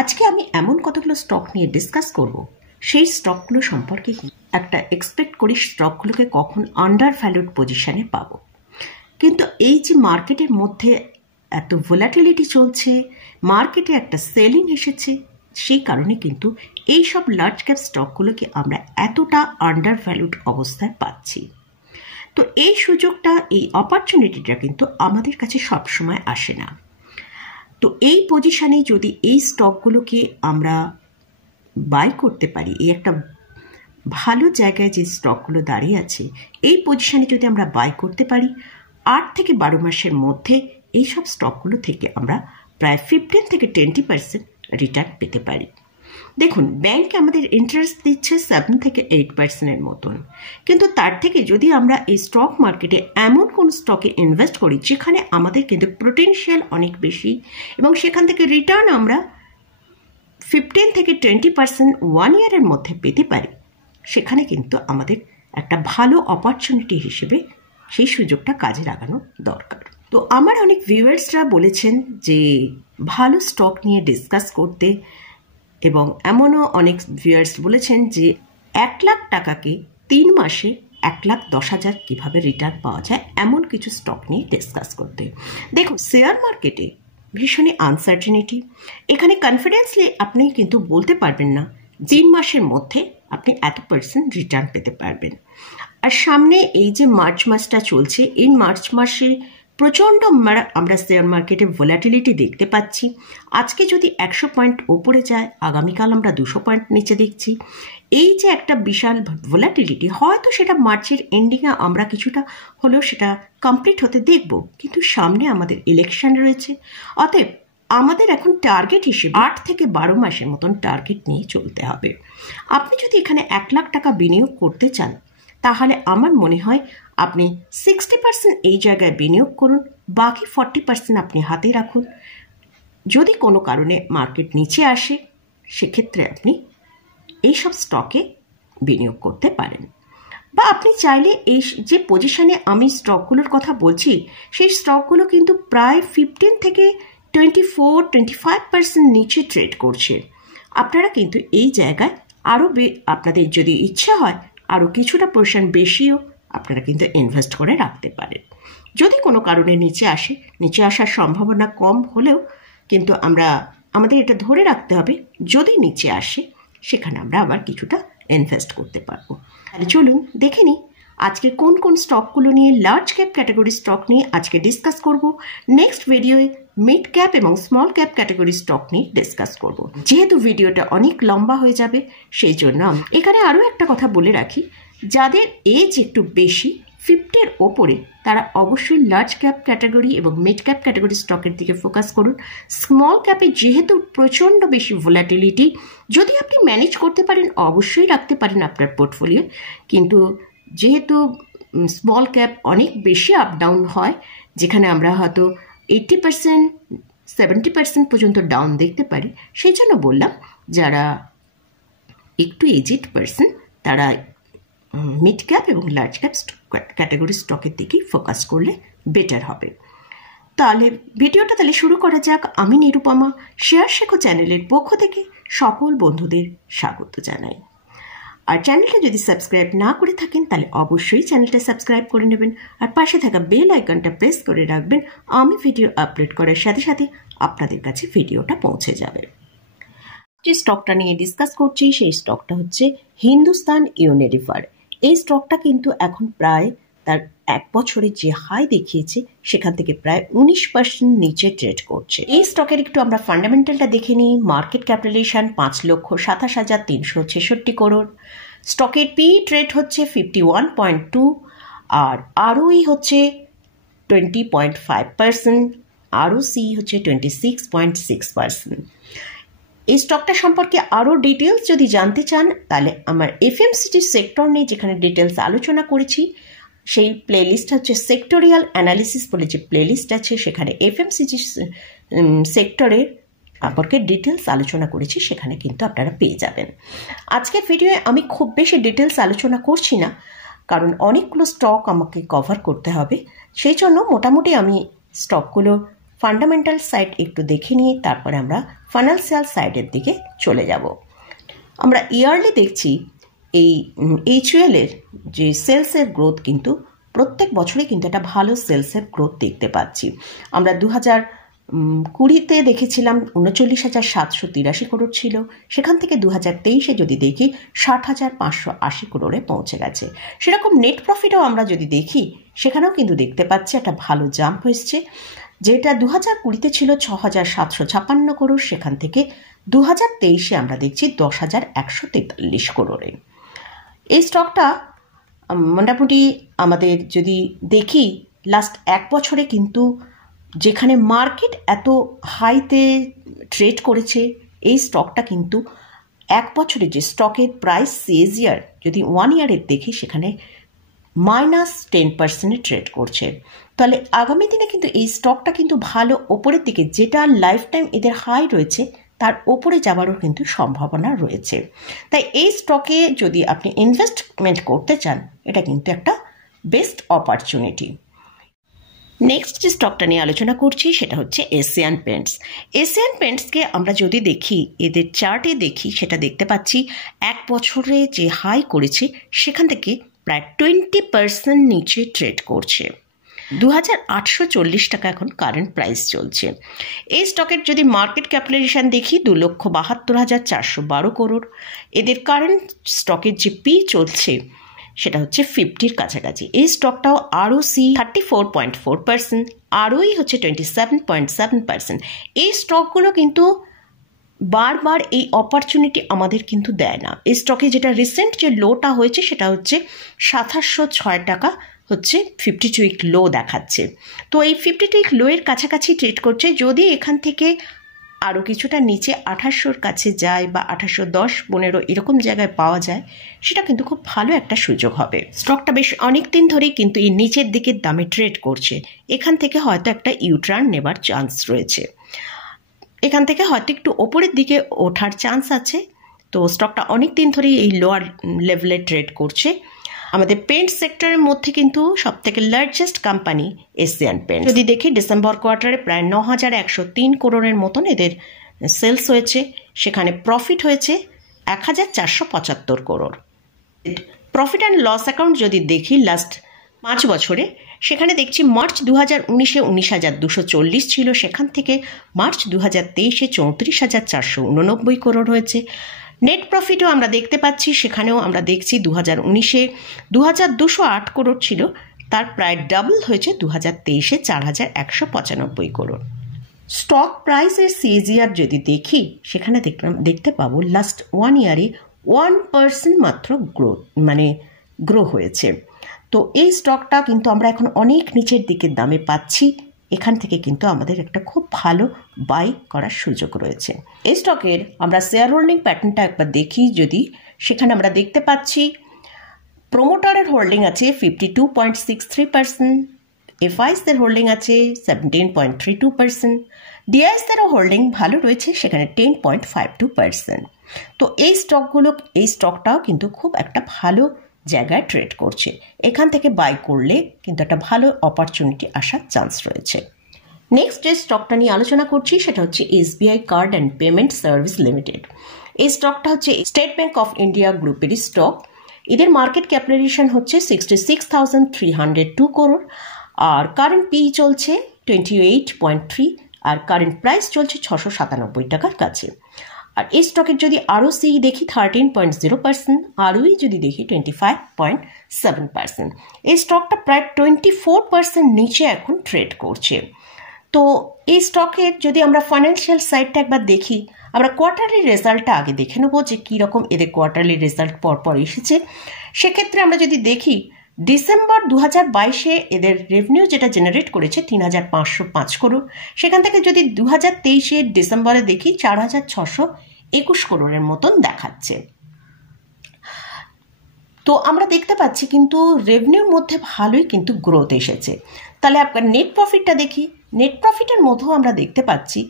আজকে আমি এমন কতগুলো স্টক নিয়ে ডিসকাস করব সেই স্টকগুলো সম্পর্কে একটা এক্সপেক্ট করি স্টকগুলোকে কখন আন্ডার ভ্যালুড পজিশনে পাবো। কিন্তু এই যে মার্কেটের মধ্যে এত ভোলাটিলিটি চলছে, মার্কেটে একটা সেলিং এসেছে, সেই কারণে কিন্তু এই সব লার্জ ক্যাপ স্টকগুলোকে আমরা এতটা আন্ডার ভ্যালুড অবস্থায় পাচ্ছি। তো এই সুযোগটা, এই অপরচুনিটিটা কিন্তু আমাদের কাছে সবসময় আসে না। তো এই পজিশনে যদি এই স্টকগুলোকে আমরা বাই করতে পারি, এই একটা ভালো জায়গায় যে স্টকগুলো দাঁড়িয়ে আছে এই পজিশনে যদি আমরা বাই করতে পারি, 8 থেকে 12 মাসের মধ্যে এইসব স্টকগুলো থেকে আমরা প্রায় 15 থেকে 20% রিটার্ন পেতে পারি। দেখুন, ব্যাংক আমাদের ইন্টারেস্ট দিচ্ছে 7 থেকে 8% মতন, কিন্তু তার থেকে যদি আমরা এই স্টক মার্কেটে এমন কোন স্টকে ইনভেস্ট করি যেখানে আমাদের কিন্তু পোটেনশিয়াল অনেক বেশি এবং সেখান থেকে রিটার্ন আমরা 15 থেকে 20% 1 ইয়ারের মধ্যে পেতে পারি, সেখানে কিন্তু আমাদের একটা ভালো অপরচুনিটি হিসেবে সেই সুযোগটা কাজে লাগানো দরকার। তো আমার অনেক ভিউয়ার্সরা বলেছেন যে ভালো স্টক নিয়ে ডিসকাস করতে, এবং এমনও অনেক ভিউয়ার্স বলেছেন যে 1 লাখ টাকাকে 3 মাসে 1,10,000 কীভাবে রিটার্ন পাওয়া যায় এমন কিছু স্টক নিয়ে ডিসকাস করতে। দেখুন, শেয়ার মার্কেটে ভীষণই আনসার্টেনিটি। এখানে কনফিডেন্সলি আপনি কিন্তু বলতে পারবেন না 3 মাসের মধ্যে আপনি এত % রিটার্ন পেতে পারবেন। আর সামনে এই যে মার্চ মাসটা চলছে, এই মার্চ মাসে প্রচণ্ড আমরা শেয়ার মার্কেটে ভোলাটিলিটি দেখতে পাচ্ছি। আজকে যদি 100 পয়েন্ট ওপরে যায়, আগামীকাল আমরা 200 পয়েন্ট নিচে দেখছি। এই যে একটা বিশাল ভোলাটিলিটি, হয়তো সেটা মার্চের এন্ডিংয়ে আমরা কিছুটা হলেও সেটা কমপ্লিট হতে দেখব, কিন্তু সামনে আমাদের ইলেকশন রয়েছে। অতএব আমাদের এখন টার্গেট হিসেবে 8 থেকে 12 মাসের মতন টার্গেট নিয়ে চলতে হবে। আপনি যদি এখানে 1 লাখ টাকা বিনিয়োগ করতে চান, তাহলে আমার মনে হয় আপনি 60% এই জায়গায় বিনিয়োগ করুন, বাকি 40% আপনি হাতে রাখুন। যদি কোনো কারণে মার্কেট নিচে আসে, সেক্ষেত্রে আপনি এইসব স্টকে বিনিয়োগ করতে পারেন। বা আপনি চাইলে এই যে পজিশনে আমি স্টকগুলোর কথা বলছি, সেই স্টকগুলো কিন্তু প্রায় 15 থেকে 24-25% নিচে ট্রেড করছে। আপনারা কিন্তু এই জায়গায় আরও আপনাদের যদি ইচ্ছা হয় আরও কিছুটা পোর্শন বেশিও আপনারা কিন্তু ইনভেস্ট করে রাখতে পারেন। যদি কোনো কারণে নিচে আসে, নিচে আসার সম্ভাবনা কম হলেও কিন্তু আমাদের এটা ধরে রাখতে হবে, যদি নিচে আসে সেখানে আমরা আবার কিছুটা ইনভেস্ট করতে পারবো। তাহলে চলুন দেখে নিই আজকে কোন কোন স্টকগুলো নিয়ে, লার্জ ক্যাপ ক্যাটাগরি স্টক নিয়ে আজকে ডিসকাস করব। নেক্সট ভিডিওয়ে মিড ক্যাপ এবং স্মল ক্যাপ ক্যাটাগরি স্টক নিয়ে ডিসকাস করব। যেহেতু ভিডিওটা অনেক লম্বা হয়ে যাবে, সেই জন্য এখানে আরও একটা কথা বলে রাখি, যাদের এজ একটু বেশি 50-এর ওপরে, তারা অবশ্যই লার্জ ক্যাপ ক্যাটাগরি এবং মিড ক্যাপ ক্যাটাগরি স্টকের দিকে ফোকাস করুন। স্মল ক্যাপে যেহেতু প্রচণ্ড বেশি ভোলাটিলিটি, যদি আপনি ম্যানেজ করতে পারেন অবশ্যই রাখতে পারেন আপনার পোর্টফোলিও, কিন্তু যেহেতু স্মল ক্যাপ অনেক বেশি আপ ডাউন হয়, যেখানে আমরা হয়তো 80-70% পর্যন্ত ডাউন দেখতে পারি, সেই জন্য বললাম যারা একটু এজেড পার্সন তারা মিড ক্যাপ এবং লার্জ ক্যাপ ক্যাটাগরি স্টকের দিকেই ফোকাস করলে বেটার হবে। তাহলে ভিডিওটা শুরু করা যাক। আমি নিরুপমা, শেয়ার শেখো চ্যানেলের পক্ষ থেকে সকল বন্ধুদের স্বাগত জানাই। আর চ্যানেলটা যদি সাবস্ক্রাইব না করে থাকেন তাহলে অবশ্যই চ্যানেলটা সাবস্ক্রাইব করে নেবেন, আর পাশে থাকা বেল আইকনটা প্রেস করে রাখবেন। আমি ভিডিও আপলোড করার সাথে সাথে আপনাদের কাছে ভিডিওটা পৌঁছে যাবে। যে স্টকটা নিয়ে ডিসকাস করছি সেই স্টকটা হচ্ছে হিন্দুস্তান ইউনিলিভার। এই স্টকটা কিন্তু এখন প্রায় তার 1 বছরে যে হাই দেখিয়েছে সেখান থেকে প্রায় 19% নিচে ট্রেড করছে। এই স্টকের একটু আমরা ফান্ডামেন্টালটা দেখে নিই। Market capitalization 5,27,066 crore. স্টকের পি ট্রেড হচ্ছে 51.2, আর আরওই হচ্ছে 20.5%, আরওসি হচ্ছে 26.6%। এই স্টকটা সম্পর্কে আরও ডিটেলস যদি জানতে চান তাহলে আমার এফএমসিজি সেক্টর নিয়ে যেখানে ডিটেলস আলোচনা করেছি, সেই প্লেলিস্ট হচ্ছে সেক্টরিয়াল অ্যানালিসিস বলে যে প্লেলিস্ট আছে, সেখানে এফএমসিজি সেক্টরের সম্পর্কে ডিটেলস আলোচনা করেছি, সেখানে কিন্তু আপনারা পেয়ে যাবেন। আজকের ভিডিওয়ে আমি খুব বেশি ডিটেলস আলোচনা করছি না, কারণ অনেকগুলো স্টক আমাকে কভার করতে হবে, সেই জন্য মোটামুটি আমি স্টকগুলো ফান্ডামেন্টাল সাইড একটু দেখে নিয়ে তারপরে আমরা ফাইন্যান্সিয়াল সাইডের দিকে চলে যাব। আমরা ইয়ারলি দেখছি এই HUL-এর যে সেলসের গ্রোথ কিন্তু প্রত্যেক বছরে কিন্তু একটা ভালো সেলসের গ্রোথ দেখতে পাচ্ছি। আমরা 2020-তে দেখেছিলাম 39,783 করোড় ছিল, সেখান থেকে 2023-এ যদি দেখি 60,580 করোড়ে পৌঁছে গেছে। সেরকম নেট প্রফিটও আমরা যদি দেখি সেখানেও কিন্তু দেখতে পাচ্ছি একটা ভালো জাম্প হয়েছে, যেটা 2020-তে ছিল 6,756 করোড়, সেখান থেকে 2023-এ আমরা দেখছি 10,143 করোড়ে। এই স্টকটা মোটামুটি আমাদের যদি দেখি লাস্ট এক বছরে কিন্তু যেখানে মার্কেট এত হাইতে ট্রেড করেছে, এই স্টকটা কিন্তু এক বছরে যে স্টকের প্রাইস CAGR যদি 1 ইয়ারের দেখি সেখানে -10% ট্রেড করছে। তাহলে আগামী দিনে কিন্তু এই স্টকটা কিন্তু ভালো ওপরের দিকে, যেটা লাইফ টাইম এদের হাই রয়েছে তার ওপরে যাওয়ারও কিন্তু সম্ভাবনা রয়েছে। তাই এই স্টকে যদি আপনি ইনভেস্টমেন্ট করতে চান, এটা কিন্তু একটা বেস্ট অপরচুনিটি। নেক্সট যে স্টকটা নিয়ে আলোচনা করছি সেটা হচ্ছে এশিয়ান পেন্টস। এশিয়ান পেন্টসকে আমরা যদি দেখি, এদের চার্টে দেখি, সেটা দেখতে পাচ্ছি এক বছরে যে হাই করেছে সেখান থেকে প্রায় 20% নিচে ট্রেড করছে। 2,840 টাকা এখন কারেন্ট প্রাইস চলছে। এই স্টকের যদি মার্কেট ক্যাপিটালাইজেশন দেখি 2,72,412 করোড়। এদের কারেন্ট স্টকের যে পি চলছে সেটা হচ্ছে 50-র কাছাকাছি। এই স্টকটাও ROC 34.4%, ROE হচ্ছে 27.7%। এই স্টকগুলো কিন্তু বারবার এই অপরচুনিটি আমাদের কিন্তু দেয় না। এই স্টকে যেটা রিসেন্ট যে লোটা হয়েছে সেটা হচ্ছে 2706 টাকা হচ্ছে 52 উইক লো দেখাচ্ছে। তো এই 52 উইক লোয়ের কাছাকাছি ট্রেড করছে। যদি এখান থেকে আরও কিছুটা নিচে 2800-র কাছে যায় বা 2810-15 এরকম জায়গায় পাওয়া যায়, সেটা কিন্তু খুব ভালো একটা সুযোগ হবে। স্টকটা বেশ অনেক দিন ধরেই কিন্তু এই নিচের দিকের দামে ট্রেড করছে। এখান থেকে হয়তো একটা ইউটার্ন নেবার চান্স রয়েছে, এখান থেকে হয়তো একটু ওপরের দিকে ওঠার চান্স আছে। তো স্টকটা অনেক দিন ধরেই এই লোয়ার লেভেলে ট্রেড করছে। আমাদের পেন্ট সেক্টরের মধ্যে কিন্তু সবথেকে লার্জেস্ট কোম্পানি এশিয়ান পেন্ট। যদি দেখি ডিসেম্বর কোয়ার্টারে প্রায় 9,103 করোড়ের মতন এদের সেলস হয়েছে, সেখানে প্রফিট হয়েছে 1,475 crore. Profit and loss account যদি দেখি লাস্ট 5 বছরে, সেখানে দেখছি মার্চ 2019-এ 19,240 ছিল, সেখান থেকে মার্চ 2023-এ 34,489 করোড় হয়েছে। নেট প্রফিটও আমরা দেখতে পাচ্ছি, সেখানেও আমরা দেখছি 2019-এ 2,208 করোড় ছিল, তার প্রায় ডাবল হয়েছে 2023-এ 4,195 করোড়। স্টক প্রাইসের CAGR যদি দেখি সেখানে দেখতে পাবো লাস্ট 1 ইয়ারে 1% মাত্র গ্রো হয়েছে। তো এই স্টকটা কিন্তু আমরা এখন অনেক নিচের দিকের দামে পাচ্ছি। এখান থেকে কিন্তু আমাদের একটা খুব ভালো বাই করার সুযোগ রয়েছে। এই স্টকের আমরা শেয়ার হোল্ডিং প্যাটার্নটা একবার দেখি, যদি সেখানে আমরা দেখতে পাচ্ছি প্রোমোটারের হোল্ডিং আছে 52.63%, FIs-দের হোল্ডিং আছে 17.32%, DIs-দেরও হোল্ডিং ভালো রয়েছে, সেখানে 10.52%। তো এই স্টকটাও কিন্তু খুব একটা ভালো জায়গায় ট্রেড করছে। এখান থেকে বাই করলে কিন্তু একটা ভালো অপরচুনিটি আসার চান্স রয়েছে। নেক্সট যে স্টকটা নিয়ে আলোচনা করছি সেটা হচ্ছে SBI card and payment service limited. এই স্টকটা হচ্ছে স্টেট ব্যাংক অফ ইন্ডিয়া গ্রুপেরই স্টক। এদের মার্কেট ক্যাপিটালাইজেশন হচ্ছে 66,302 করোড়, আর কারেন্ট পি চলছে 28.3, আর কারেন্ট প্রাইস চলছে 697 টাকার কাছে। আর এই স্টকের যদি ROC দেখি 13.0%, ROE যদি দেখি 25.7%। এই স্টকটা প্রায় 24% নিচে এখন ট্রেড করছে। তো এই স্টকের যদি আমরা ফাইন্যান্সিয়াল সাইডটা একবার দেখি, আমরা কোয়ার্টারলি রেজাল্টটা আগে দেখে নেবো যে কীরকম এদের কোয়ার্টারলি রেজাল্ট পরপর এসেছে। সেক্ষেত্রে আমরা যদি দেখি ডিসেম্বর 2022-এ এদের রেভিনিউ যেটা জেনারেট করেছে 3,505 করোড়, সেখান থেকে যদি 2023-এর ডিসেম্বরে দেখি 4,621 করোড়ের মতন দেখাচ্ছে। তো আমরা দেখতে পাচ্ছি কিন্তু রেভিনিউর মধ্যে ভালোই কিন্তু গ্রোথ এসেছে। তাহলে আপনার নেট প্রফিটটা দেখি, নেট প্রফিটের মধ্যেও আমরা দেখতে পাচ্ছি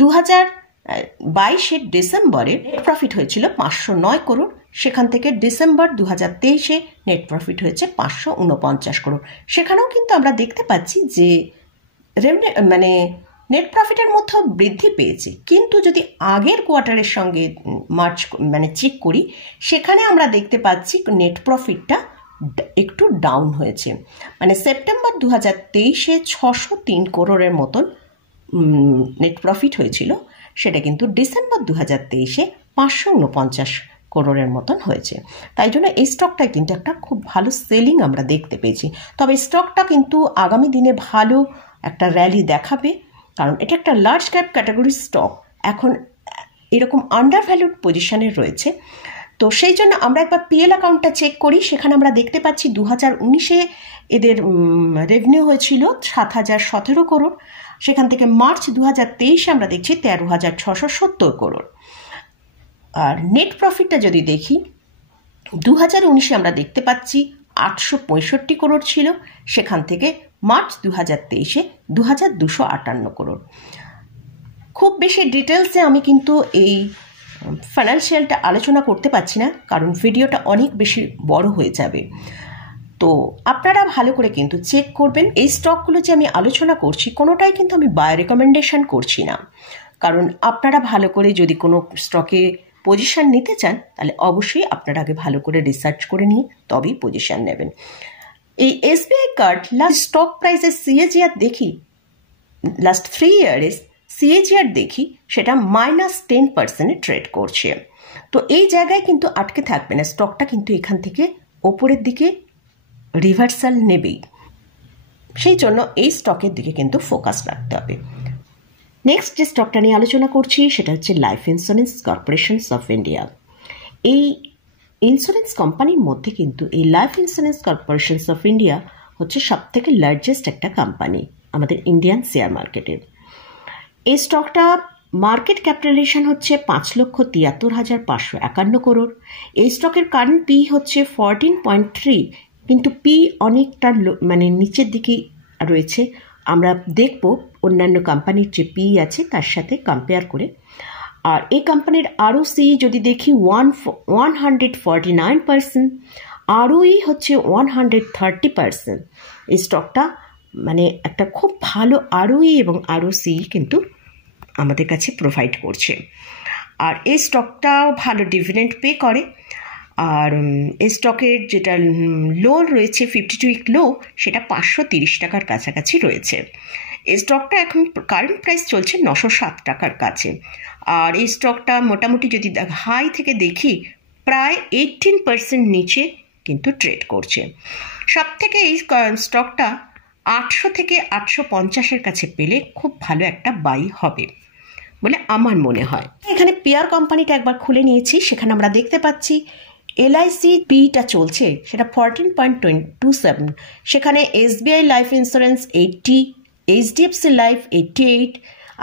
2022-এর ডিসেম্বরে নেট প্রফিট হয়েছিল 509 করোড়, সেখান থেকে ডিসেম্বর 2023-এ নেট প্রফিট হয়েছে 549 করোড়। সেখানেও কিন্তু আমরা দেখতে পাচ্ছি যে নেট প্রফিটের মধ্যেও বৃদ্ধি পেয়েছে, কিন্তু যদি আগের কোয়ার্টারের সঙ্গে মার্চ চেক করি, সেখানে আমরা দেখতে পাচ্ছি নেট প্রফিটটা একটু ডাউন হয়েছে। সেপ্টেম্বর 2023-এ 603 করোড়ের মতন নেট প্রফিট হয়েছিল, সেটা কিন্তু ডিসেম্বর 2023-এ 549 করোড়ের মতন হয়েছে। তাই জন্য এই স্টকটায় কিন্তু একটা খুব ভালো সেলিং আমরা দেখতে পেয়েছি। তবে স্টকটা কিন্তু আগামী দিনে ভালো একটা র্যালি দেখাবে, কারণ এটা একটা লার্জ ক্যাপ ক্যাটাগরির স্টক, এখন এরকম আন্ডার ভ্যালুড পজিশনে রয়েছে। তো সেই জন্য আমরা একবার পিএল অ্যাকাউন্টটা চেক করি, সেখানে আমরা দেখতে পাচ্ছি 2019-এ এদের রেভিনিউ হয়েছিল 7,017 করোড়, সেখান থেকে মার্চ 2023-এ আমরা দেখছি 13,670 করোড়। আর নেট প্রফিটটা যদি দেখি, 2019-এ আমরা দেখতে পাচ্ছি 865 করোড় ছিল, সেখান থেকে মার্চ 2023-এ 2,258 করোড়। খুব বেশি ডিটেলসে আমি কিন্তু এই ফাইন্যান্সিয়ালটা আলোচনা করতে পারছি না, কারণ ভিডিওটা অনেক বেশি বড় হয়ে যাবে। তো আপনারা ভালো করে কিন্তু চেক করবেন। এই স্টকগুলো যে আমি আলোচনা করছি, কোনোটাই কিন্তু আমি বাই রেকমেন্ডেশন করছি না, কারণ আপনারা ভালো করে যদি কোনো স্টকে পজিশন নিতে চান, তাহলে অবশ্যই আপনারা আগে ভালো করে রিসার্চ করে নিয়ে তবেই পজিশন নেবেন। এই এসবিআই কার্ড লাস্ট স্টক প্রাইসের সিএজিআর দেখি, লাস্ট 3 ইয়ারে সিএজিআর দেখি, সেটা -10% ট্রেড করছে। তো এই জায়গায় কিন্তু আটকে থাকবে না, স্টকটা কিন্তু এখান থেকে ওপরের দিকে রিভার্সাল নেবেই। সেই জন্য এই স্টকের দিকে কিন্তু ফোকাস রাখতে হবে। নেক্সট যে স্টকটা নিয়ে আলোচনা করছি, সেটা হচ্ছে life insurance corporations of India. এই ইন্স্যুরেন্স কোম্পানির মধ্যে কিন্তু এই life insurance corporations of India হচ্ছে সবথেকে লার্জেস্ট একটা কোম্পানি আমাদের ইন্ডিয়ান শেয়ার মার্কেটের। এই স্টকটা মার্কেট ক্যাপিটালাইজেশন হচ্ছে 5,73,551 করোড়। এই স্টকের কারেন্ট পি হচ্ছে 14.3, কিন্তু পি অনেকটা নিচের দিকে রয়েছে। আমরা দেখব অন্যান্য কোম্পানির যে পি আছে তার সাথে কম্পেয়ার করে। আর এই কোম্পানির আরওসি যদি দেখি 149%, আরওই হচ্ছে 130%। এই স্টকটা একটা খুব ভালো আরওই এবং আরওসি কিন্তু আমাদের কাছে প্রোভাইড করছে। আর এই স্টকটাও ভালো ডিভিডেন্ড পে করে। আর এই স্টকের যেটা লো রয়েছে 52 উইক লো, সেটা 530 টাকার কাছাকাছি রয়েছে। এই স্টকটা এখন কারেন্ট প্রাইস চলছে 907 টাকার কাছে। আর এই স্টকটা মোটামুটি যদি হাই থেকে দেখি, প্রায় 18% নিচে কিন্তু ট্রেড করছে। সব থেকে এই স্টকটা 800 থেকে 850-এর কাছে পেলে খুব ভালো একটা বাই হবে বলে আমার মনে হয়। এখানে পিআর কোম্পানিটা একবার খুলে নিয়েছি, সেখানে আমরা দেখতে পাচ্ছি এলআইসি পিটা চলছে সেটা 14.27, সেখানে SBI life insurance 80, HDFC life 88,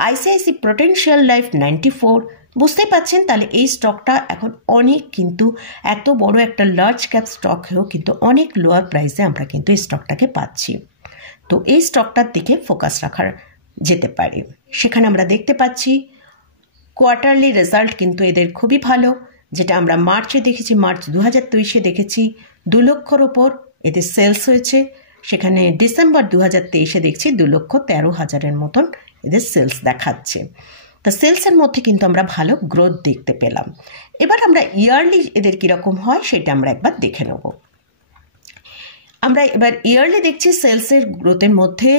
ICICI prudential life 94। বুঝতেই পাচ্ছেন তাহলে এই স্টকটা এখন অনেক কিন্তু এত বড় একটা লার্জ ক্যাপ স্টক হয়েও কিন্তু অনেক লোয়ার প্রাইসে আমরা কিন্তু এই স্টকটাকে পাচ্ছি। তো এই স্টকটার দিকে ফোকাস রাখা যেতে পারে। সেখানে আমরা দেখতে পাচ্ছি কোয়ার্টারলি রেজাল্ট কিন্তু এদের খুবই ভালো, যেটা আমরা মার্চে দেখেছি, মার্চ 2023-এ দেখেছি 2 লক্ষর ওপর এদের সেলস হয়েছে। সেখানে ডিসেম্বর 2023-এ দেখছি 2,13,000-এর মতন এদের সেলস দেখাচ্ছে। তা সেলসের মধ্যে কিন্তু আমরা ভালো গ্রোথ দেখতে পেলাম। এবার আমরা ইয়ারলি এদের কীরকম হয় সেটা আমরা একবার দেখে নেব। আমরা এবার ইয়ারলি দেখছি সেলসের গ্রোথের মধ্যে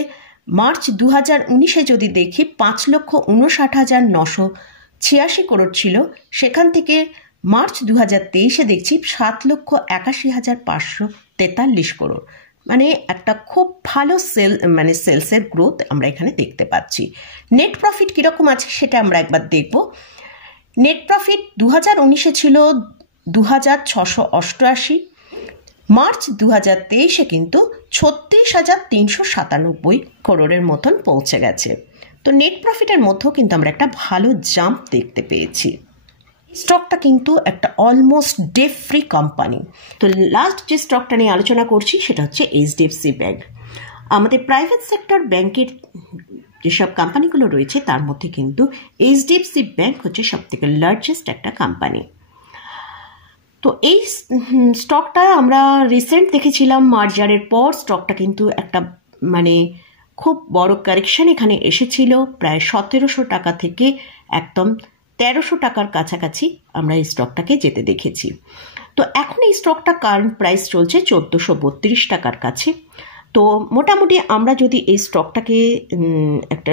মার্চ 2019-এ যদি দেখি 5,59,986 করোড় ছিল, সেখান থেকে মার্চ 2023-এ দেখছি 7,81,543 করোড়। একটা খুব ভালো সেলসের গ্রোথ আমরা এখানে দেখতে পাচ্ছি। নেট প্রফিট কীরকম আছে সেটা আমরা একবার দেখব। নেট প্রফিট 2019-এ ছিল 2,688, মার্চ 2023-এ কিন্তু 36,397 করোড়ের মতন পৌঁছে গেছে। তো নেট প্রফিটের মধ্যেও কিন্তু আমরা একটা ভালো জাম্প দেখতে পেয়েছি। স্টকটা কিন্তু একটা অলমোস্ট ডেট ফ্রি কোম্পানি। তো লাস্ট যে স্টকটা নিয়ে আলোচনা করছি সেটা হচ্ছে এইচডিএফসি ব্যাংক। আমাদের প্রাইভেট সেক্টর ব্যাংকের যেসব কোম্পানিগুলো রয়েছে তার মধ্যে কিন্তু এইচডিএফসি ব্যাংক হচ্ছে সবথেকে লার্জেস্ট একটা কোম্পানি। তো এই স্টকটা আমরা রিসেন্ট দেখেছিলাম মার্জারের পর স্টকটা কিন্তু একটা খুব বড় কারেকশন এখানে এসেছিল, প্রায় 1700 টাকা থেকে একদম 1300 টাকার কাছাকাছি আমরা এই স্টকটাকে যেতে দেখেছি। তো এখন এই স্টকটা কারেন্ট প্রাইস চলছে 1432 টাকার কাছে। তো মোটামুটি আমরা যদি এই স্টকটাকে একটা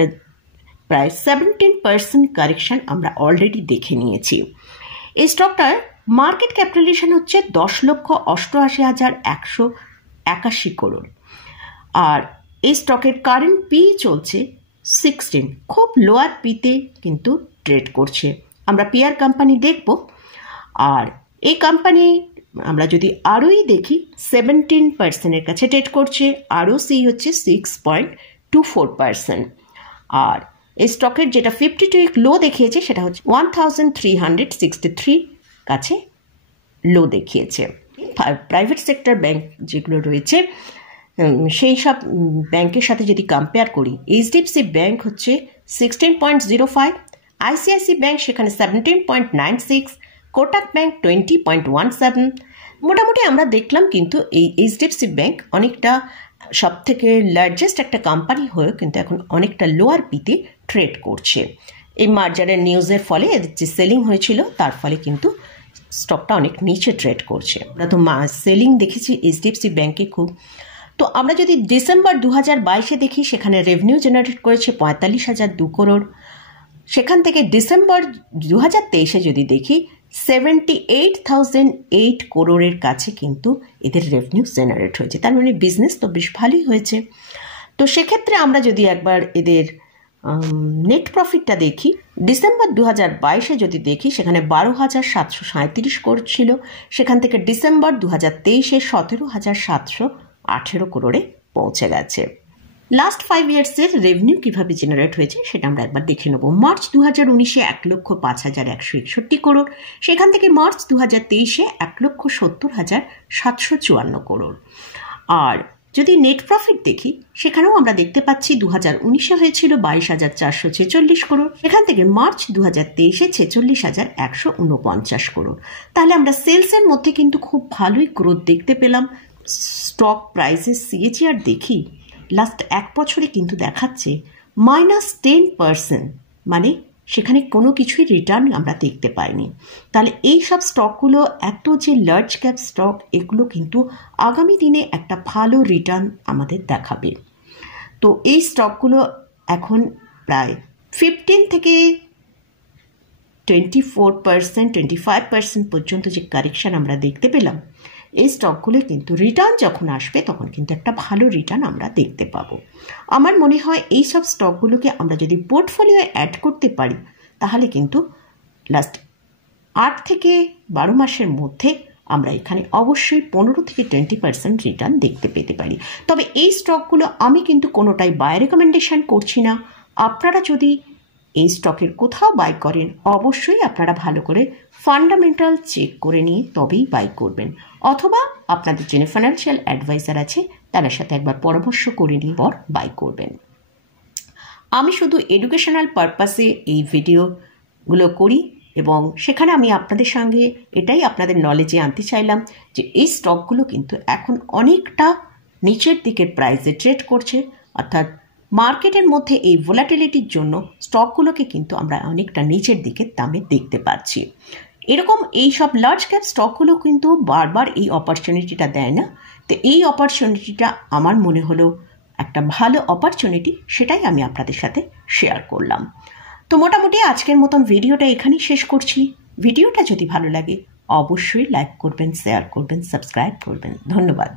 প্রায় 17% কারেকশন আমরা অলরেডি দেখে নিয়েছি। এই স্টকটার মার্কেট ক্যাপিটালাইজেশন হচ্ছে 10,88,181 করোড়, আর এই স্টকের কারেন্ট পি চলছে 16, খুব লোয়ার পিতে কিন্তু ট্রেড করছে। আমরা পিআর কোম্পানি দেখব, আর এই কোম্পানি আমরা যদি আরওই দেখি 17%-এর কাছে ট্রেড করছে, আরওসি হচ্ছে 6.24%, আর এই স্টকের যেটা 52-উইক লো দেখিয়েছে সেটা হচ্ছে 1363 কাছে লো দেখিয়েছে। প্রাইভেট সেক্টর ব্যাংক যেগুলো রয়েছে সেই সব ব্যাংকের সাথে যদি কম্পেয়ার করি, এইচডিএফসি ব্যাংক হচ্ছে 16.05, আইসিআইসি ব্যাংক সেখানে 17.96, কোটাক ব্যাংক 20.17। মোটামুটি আমরা দেখলাম কিন্তু এই এইচডিএফসি ব্যাংক অনেকটা সব থেকে লার্জেস্ট একটা কোম্পানি হয়েও কিন্তু এখন অনেকটা লোয়ার পিতে ট্রেড করছে। এই মার্জারের নিউজের ফলে যে সেলিং হয়েছিল তার ফলে কিন্তু স্টকটা অনেক নিচে ট্রেড করছে। আমরা তো সেলিং দেখেছি এইচডিএফসি ব্যাংকে খুব। তো আমরা যদি ডিসেম্বর 2022-এ দেখি, সেখানে রেভিনিউ জেনারেট করেছে 45,002 করোড়। সেখান থেকে ডিসেম্বর 2023-এ যদি দেখি 78,008 করোড়ের কাছে কিন্তু এদের রেভিনিউ জেনারেট হয়েছে। তার মানে বিজনেস তো বেশ ভালোই হয়েছে। তো সেক্ষেত্রে আমরা যদি একবার এদের নেট প্রফিটটা দেখি, ডিসেম্বর 2022-এ যদি দেখি সেখানে 12,737 করোড় ছিল, সেখান থেকে ডিসেম্বর 2023-এ 17,718 করোড়ে পৌঁছে গেছে। লাস্ট 5 ইয়ার্সের রেভিনিউ কীভাবে জেনারেট হয়েছে সেটা আমরা একবার দেখে নেব। মার্চ 2019-এ 1,05,161 করোড়, সেখান থেকে মার্চ 2023-এ 1,70,754 করোড়। আর যদি নেট প্রফিট দেখি সেখানেও আমরা দেখতে পাচ্ছি 2019-এ হয়েছিল 22,446 করোড়, এখান থেকে মার্চ 2023-এ 46,149 করোড়। তাহলে আমরা সেলসের মধ্যে কিন্তু খুব ভালোই গ্রোথ দেখতে পেলাম। স্টক প্রাইসের সিএজিআর দেখি লাস্ট 1 বছরে কিন্তু দেখাচ্ছে -10%, মানে সেখানে কোনো কিছুই রিটার্ন আমরা দেখতে পাইনি। তাহলে এই সব স্টকগুলো এত যে লার্জ ক্যাপ স্টক, এগুলো কিন্তু আগামী দিনে একটা ভালো রিটার্ন আমাদের দেখাবে। তো এই স্টকগুলো এখন প্রায় 15 থেকে 24%, 25% পর্যন্ত যে কারেকশন আমরা দেখতে পেলাম, এই স্টকগুলো কিন্তু রিটার্ন যখন আসবে তখন কিন্তু একটা ভালো রিটার্ন আমরা দেখতে পাবো। আমার মনে হয় এই সব স্টকগুলোকে আমরা যদি পোর্টফোলিওয়ে অ্যাড করতে পারি তাহলে কিন্তু লাস্ট 8 থেকে 12 মাসের মধ্যে আমরা এখানে অবশ্যই 15 থেকে 20% রিটার্ন দেখতে পেতে পারি। তবে এই স্টকগুলো আমি কিন্তু কোনোটাই বাই রেকমেন্ডেশন করছি না। আপনারা যদি এই স্টকের কোথাও বাই করেন অবশ্যই আপনারা ভালো করে ফান্ডামেন্টাল চেক করে নিয়ে তবেই বাই করবেন, অথবা আপনাদের যিনি ফাইন্যান্সিয়াল অ্যাডভাইজার আছে তাদের সাথে একবার পরামর্শ করে নিয়ে পর বাই করবেন। আমি শুধু এডুকেশনাল পারপাসে এই ভিডিওগুলো করি এবং সেখানে আমি আপনাদের সঙ্গে এটাই আপনাদের নলেজে আনতে চাইলাম যে এই স্টকগুলো কিন্তু এখন অনেকটা নিচের দিকের প্রাইসে ট্রেড করছে, অর্থাৎ মার্কেটের মধ্যে এই ভোলাটিলিটির জন্য স্টকগুলোকে কিন্তু আমরা অনেকটা নিচের দিকের দামে দেখতে পাচ্ছি। এরকম এই সব লার্জ ক্যাপ স্টকগুলো কিন্তু বারবার এই অপরচুনিটিটা দেয় না। তো এই অপরচুনিটিটা আমার মনে হলো একটা ভালো অপরচুনিটি, সেটাই আমি আপনাদের সাথে শেয়ার করলাম। তো মোটামুটি আজকের মতন ভিডিওটা এখানেই শেষ করছি। ভিডিওটা যদি ভালো লাগে অবশ্যই লাইক করবেন, শেয়ার করবেন, সাবস্ক্রাইব করবেন। ধন্যবাদ।